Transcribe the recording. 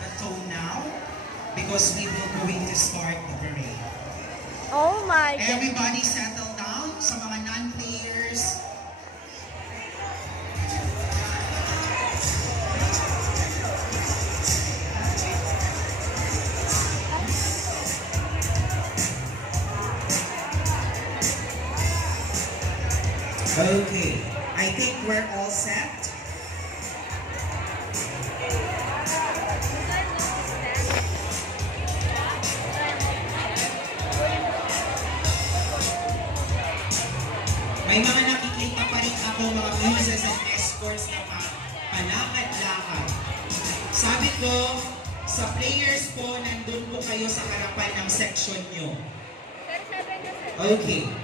the tone now because we will going to start the parade. Oh my God. Everybody settle down sa mga non-players. Okay, I think we're all set. May mga nakikita pa rin ako mga muses and escorts na palakad-lakad. Sabi ko, sa players po, nandun po kayo sa harapan ng section nyo. Okay.